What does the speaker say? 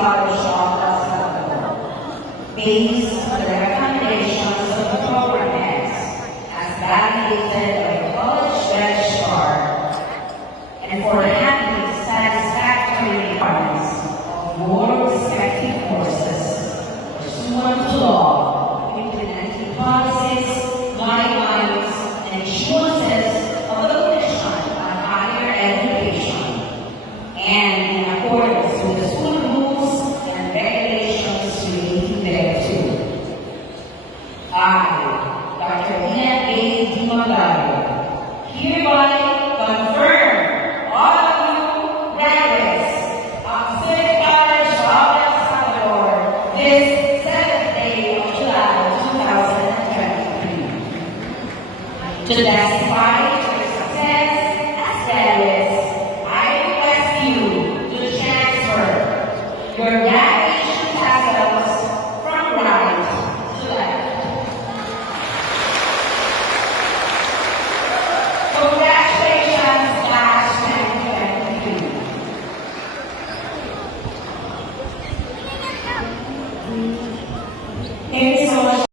College of El Salvador, based on the recommendations of the program heads, as validated by the college registrar, and for having satisfactory requirements of your respective courses pursuant to law, implementing policies, guidelines, and assurances of the Commission on Higher Education, and in accordance with the school rules and regulations relating thereto. I, Dr. Ian A. Di Magdayo, hereby confirm all of you graduates of City College of El Salvador this 7th day of July 2023. To testify to your success as graduates, I request you to transfer your